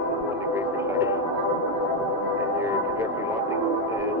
plus is 1 degree per second, and your trajectory launching is